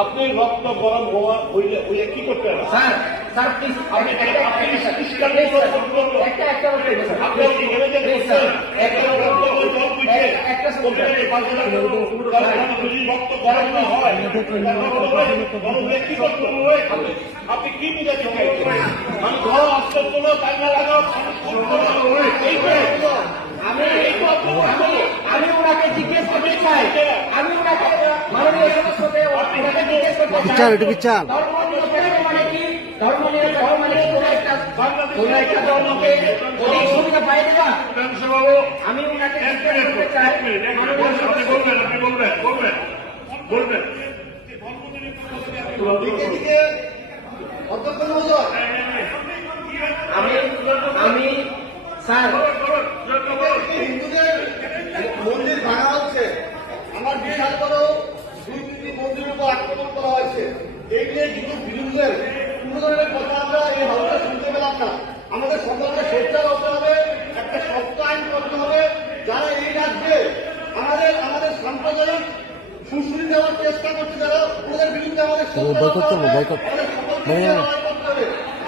আপনি রক্ত গরম হইলে কি করতে হবে? স্যার স্যার প্লিজ আপনি আপনি কি বুঝাচ্ছেন? আমি ধরো অস্ত্র তোলো কান্না লাগাও আমি ওনাকে জিজ্ঞেস করতে চাই, আমি ওনাকে মাননীয় সদস্যকে ওনাকে জিজ্ঞেস করতে চাই ধর্ম মানে কি? ধর্ম মানে কি? কোন একটা ধর্মকে সুবিধা পাই দেবা? আমি ওনাকে জিজ্ঞেস করতে চাই, বলবেন আমি স্যার হিন্দুদের মন্দির ভাঙা হচ্ছে, আমার বিশাল বড় 2-3টি মন্দিরের উপর আক্রমণ করা হয়েছে। এই নিয়ে কিছু বিরোধীদের কোনো ধরনের কথা আমরা এই হাউসে শুনতে পেলাম না। আমাদের সকলকে সোচ্চার হতে হবে, একটা শক্ত আইন করতে হবে। যারা এই রাজ্যে আমাদের সাম্প্রদায়িক সুশ্রী দেওয়ার চেষ্টা করছে, যারা ওদের বিরুদ্ধে আমাদের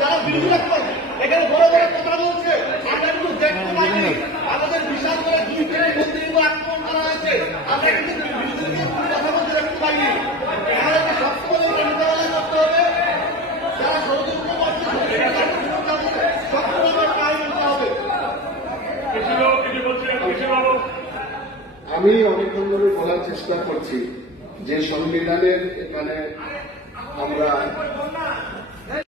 যারা বিরোধিতা করে এখানে বড় বড় কথা বলছে, আমরা কিন্তু দেখতে পাইনি। আমাদের বিশাল করে 2-3 মন্দির উপর আক্রমণ করা হয়েছে, আমরা কিন্তু বিরোধীদের কথা বলতে দেখতে পাইনি। আমাদেরকে সবসময় মোকাবেলা করতে হবে। যারা ষড়যন্ত্র করছে সবসময় আইন নিতে হবে। আমি অনেকক্ষণ ধরে বলার চেষ্টা করছি যে সংবিধানের এখানে আমরা